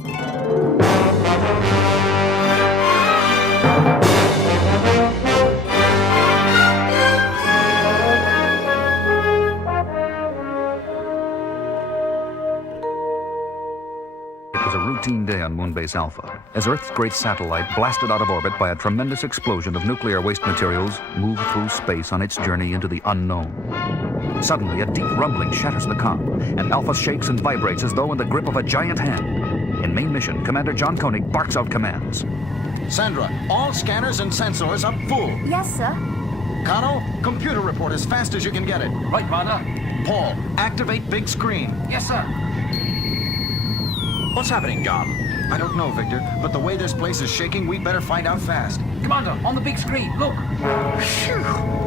It was a routine day on Moonbase Alpha, as Earth's great satellite, blasted out of orbit by a tremendous explosion of nuclear waste materials, moved through space on its journey into the unknown. Suddenly, a deep rumbling shatters the comm, and Alpha shakes and vibrates as though in the grip of a giant hand. In main mission, Commander Koenig barks out commands. Sandra, all scanners and sensors up full. Yes, sir. Kano, computer report as fast as you can get it. Right, Commander. Paul, activate big screen. Yes, sir. What's happening, John? I don't know, Victor, but the way this place is shaking, we'd better find out fast. Commander, on the big screen, look. Phew!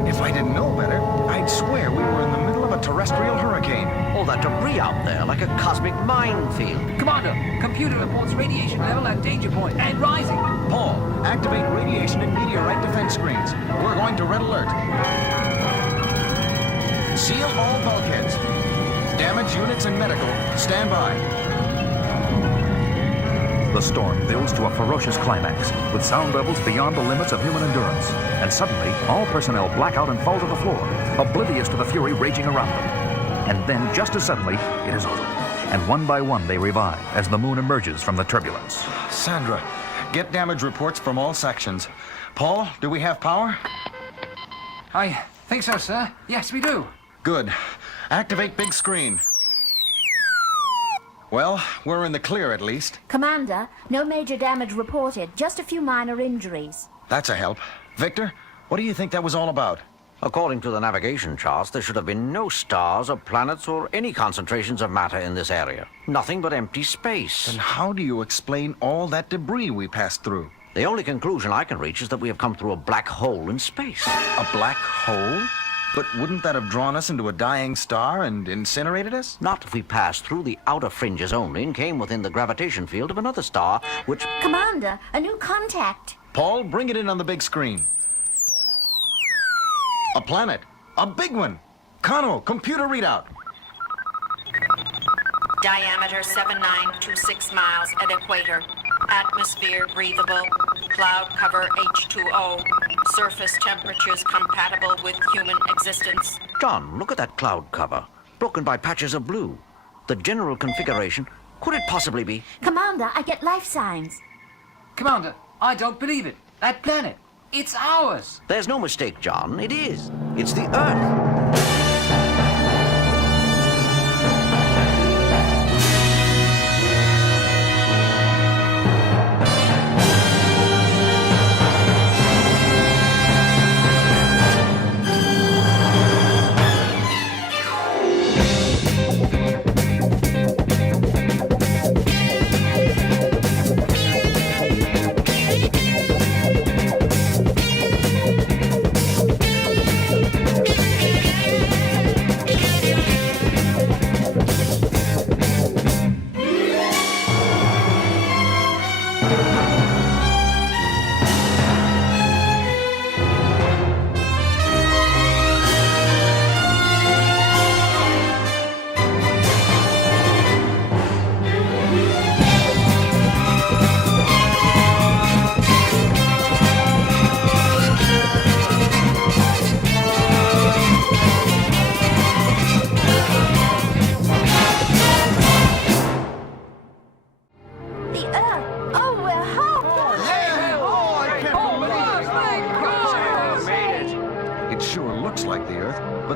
If I didn't know better, I'd swear we were in the middle of a terrestrial hurricane. All that debris out there, like a cosmic minefield. Commander, computer reports radiation level at danger point and rising. Paul, activate radiation and meteorite defense screens. We're going to red alert. Seal all bulkheads. Damage units and medical, stand by. The storm builds to a ferocious climax, with sound levels beyond the limits of human endurance. And suddenly, all personnel black out and fall to the floor, oblivious to the fury raging around them. And then, just as suddenly, it is over. And one by one, they revive as the moon emerges from the turbulence. Sandra, get damage reports from all sections. Paul, do we have power? I think so, sir. Yes, we do. Good. Activate big screen. Well, we're in the clear at least. Commander, no major damage reported, just a few minor injuries. That's a help. Victor, what do you think that was all about? According to the navigation charts, there should have been no stars or planets or any concentrations of matter in this area. Nothing but empty space. Then how do you explain all that debris we passed through? The only conclusion I can reach is that we have come through a black hole in space. A black hole? But wouldn't that have drawn us into a dying star and incinerated us? Not if we passed through the outer fringes only and came within the gravitation field of another star, which... Commander, a new contact. Paul, bring it in on the big screen. A planet. A big one. Kano, computer readout. Diameter 7926 miles at equator. Atmosphere breathable. Cloud cover H2O. Surface temperatures compatible with human existence. John, look at that cloud cover, broken by patches of blue. The general configuration, could it possibly be? Commander, I get life signs. Commander, I don't believe it. That planet, it's ours. There's no mistake, John. It is. It's the Earth.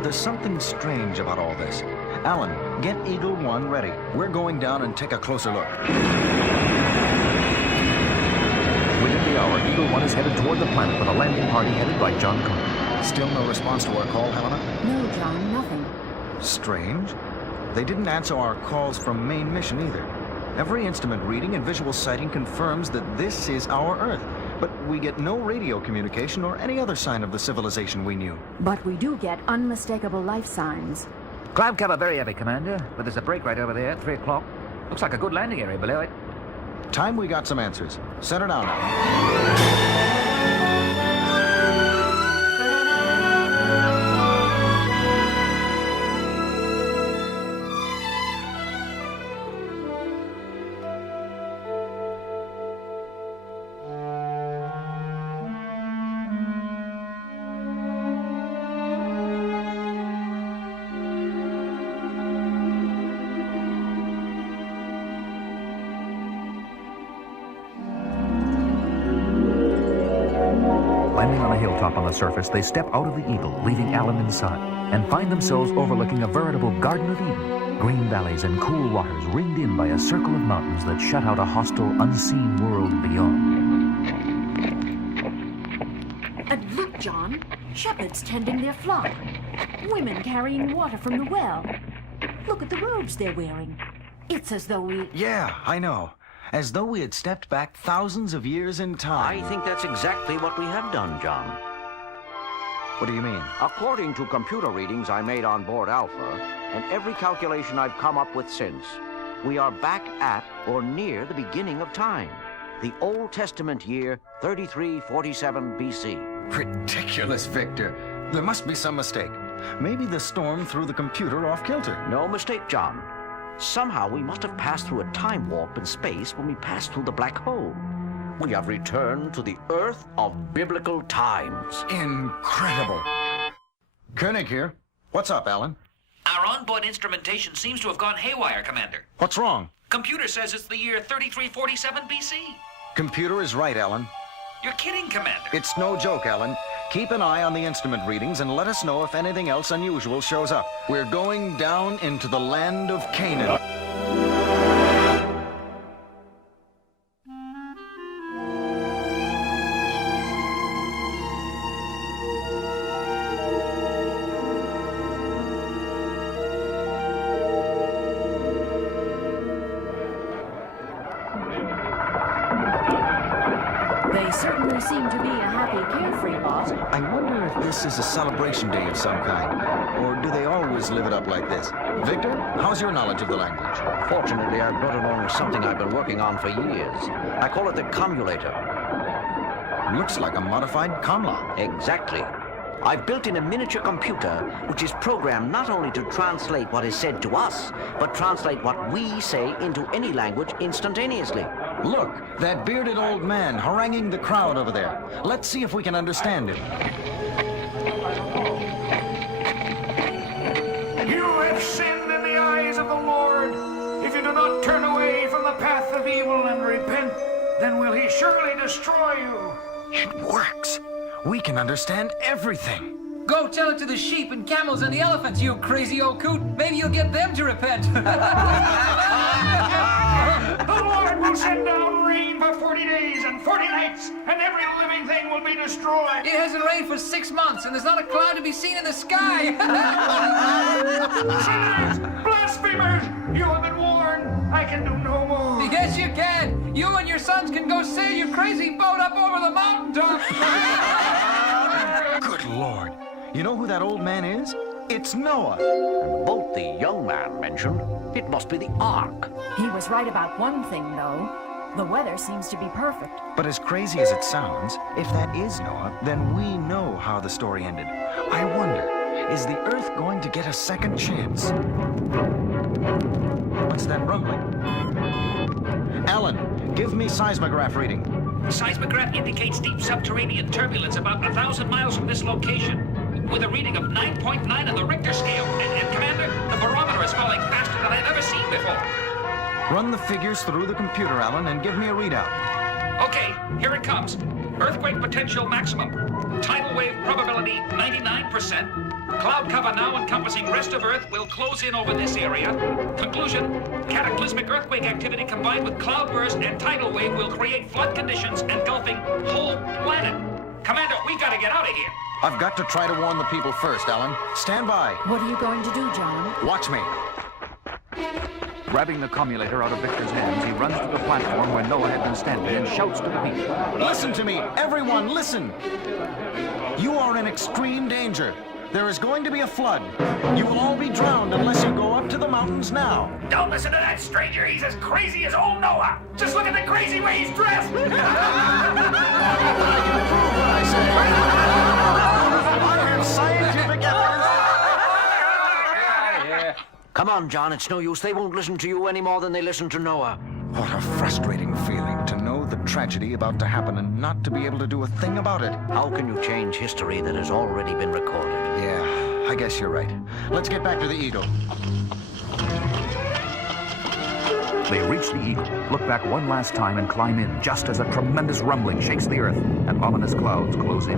There's something strange about all this. Alan, get Eagle 1 ready. We're going down and take a closer look. Within the hour, Eagle 1 is headed toward the planet with a landing party headed by John Koenig. Still no response to our call, Helena? No, John, nothing. Strange. They didn't answer our calls from main mission either. Every instrument reading and visual sighting confirms that this is our Earth. But we get no radio communication or any other sign of the civilization we knew. But we do get unmistakable life signs. Cloud cover very heavy, Commander, but there's a break right over there at 3 o'clock. Looks like a good landing area below it. Time we got some answers. Set her down now. tabletop on the surface, they step out of the Eagle, leaving Alan inside, and find themselves overlooking a veritable Garden of Eden. Green valleys and cool waters ringed in by a circle of mountains that shut out a hostile, unseen world beyond. And look, John, shepherds tending their flock. Women carrying water from the well. Look at the robes they're wearing. It's as though we... Yeah, I know. As though we had stepped back thousands of years in time. I think that's exactly what we have done, John. What do you mean? According to computer readings I made on board Alpha, and every calculation I've come up with since, we are back at or near the beginning of time. The Old Testament year 3347 BC. Ridiculous, Victor. There must be some mistake. Maybe the storm threw the computer off kilter. No mistake, John. Somehow we must have passed through a time warp in space when we passed through the black hole. We have returned to the Earth of biblical times. Incredible. Koenig here. What's up, Alan? Our onboard instrumentation seems to have gone haywire, Commander. What's wrong? Computer says it's the year 3347 BC. Computer is right, Alan. You're kidding, Commander. It's no joke, Alan. Keep an eye on the instrument readings and let us know if anything else unusual shows up. We're going down into the land of Canaan. They certainly seem to be a happy, carefree lot. I wonder if this is a celebration day of some kind, or do they always live it up like this? Victor, how's your knowledge of the language? Fortunately, I've brought along something I've been working on for years. I call it the commulator. Looks like a modified comlog. Exactly. I've built in a miniature computer which is programmed not only to translate what is said to us, but translate what we say into any language instantaneously. Look, that bearded old man haranguing the crowd over there. Let's see if we can understand him. You have sinned in the eyes of the Lord. If you do not turn away from the path of evil and repent, then will he surely destroy you. It works. We can understand everything. Go tell it to the sheep and camels and the elephants, you crazy old coot. Maybe you'll get them to repent. The Lord will send down rain for 40 days and 40 nights, and every living thing will be destroyed. It hasn't rained for 6 months, and there's not a cloud to be seen in the sky. Sinners! Blasphemers! You have been warned. I can do no more. Yes, you can. You and your sons can go sail your crazy boat up over the mountaintop. Good Lord. You know who that old man is? It's Noah. And both the young man mentioned, it must be the Ark. He was right about one thing, though. The weather seems to be perfect. But as crazy as it sounds, if that is Noah, then we know how the story ended. I wonder, is the Earth going to get a second chance? What's that rumbling? Alan, give me seismograph reading. Seismograph indicates deep subterranean turbulence about 1,000 miles from this location, with a reading of 9.9 on the Richter scale. And Commander, the barometer is falling faster than I've ever seen before. Run the figures through the computer, Alan, and give me a readout. Okay, here it comes. Earthquake potential maximum. Tidal wave probability 99%. Cloud cover now encompassing rest of Earth will close in over this area. Conclusion, cataclysmic earthquake activity combined with cloudburst and tidal wave will create flood conditions engulfing whole planet. Commander, we gotta get out of here. I've got to try to warn the people first, Alan. Stand by. What are you going to do, John? Watch me. Grabbing the commulator out of Victor's hands, he runs to the platform where Noah had been standing and shouts to the people. Listen to me. Everyone, listen. You are in extreme danger. There is going to be a flood. You will all be drowned unless you go up to the mountains now. Don't listen to that stranger. He's as crazy as old Noah. Just look at the crazy way he's dressed. I can prove what I say. I have scientific evidence. Come on, John, it's no use. They won't listen to you any more than they listen to Noah. What a frustrating feeling to know the tragedy about to happen and not to be able to do a thing about it. How can you change history that has already been recorded? Yeah, I guess you're right. Let's get back to the Eagle. They reach the Eagle, look back one last time and climb in just as a tremendous rumbling shakes the earth and ominous clouds close in.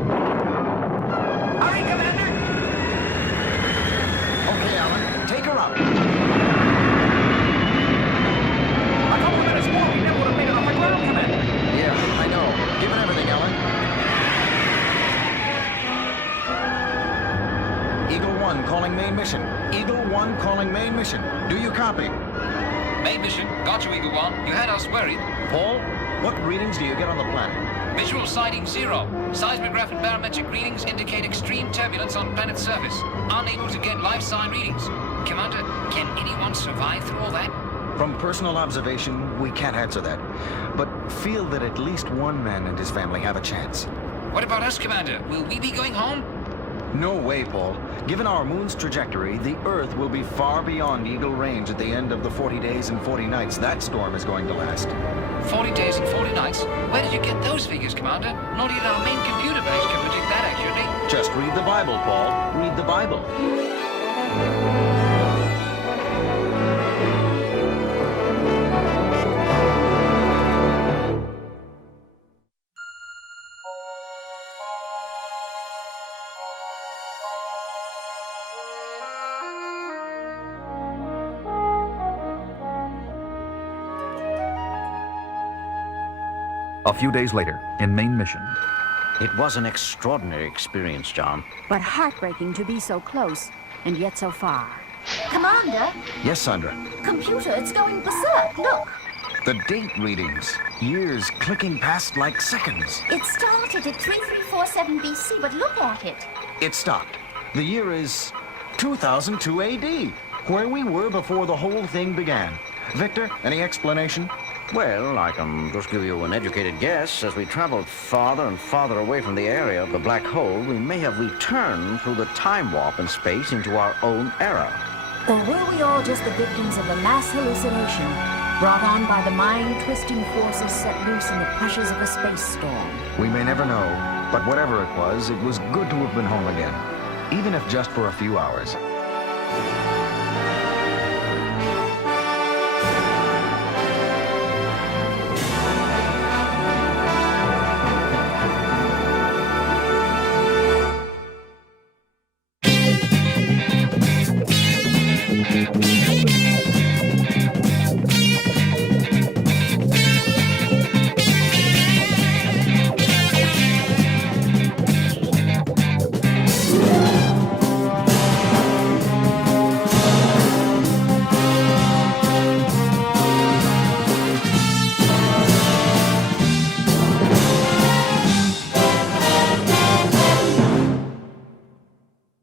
1 calling main mission. Eagle 1 calling main mission. Do you copy? Main mission, got you, Eagle 1. You had us worried. Paul, what readings do you get on the planet? Visual sighting 0. Seismograph and barometric readings indicate extreme turbulence on planet's surface. Unable to get life sign readings. Commander, can anyone survive through all that? From personal observation, we can't answer that. But feel that at least one man and his family have a chance. What about us, Commander? Will we be going home? No way, Paul. Given our moon's trajectory, the Earth will be far beyond Eagle range at the end of the 40 days and 40 nights that storm is going to last. 40 days and 40 nights? Where did you get those figures, Commander? Not even our main computer base can predict that accurately. Just read the Bible, Paul. Read the Bible. A few days later, in main mission, It was an extraordinary experience, John. But heartbreaking to be so close, and yet so far. Commander, Yes, Sandra. computer, it's going berserk. Look, The date readings. Years clicking past like seconds. it started at 3347 BC, but look at it. It stopped. The year is 2002 AD, where we were before the whole thing began. Victor, any explanation? Well, I can just give you an educated guess. As we traveled farther and farther away from the area of the black hole, we may have returned through the time warp in space into our own era. Or were we all just the victims of a mass hallucination, brought on by the mind-twisting forces set loose in the pressures of a space storm? We may never know, but whatever it was good to have been home again, even if just for a few hours.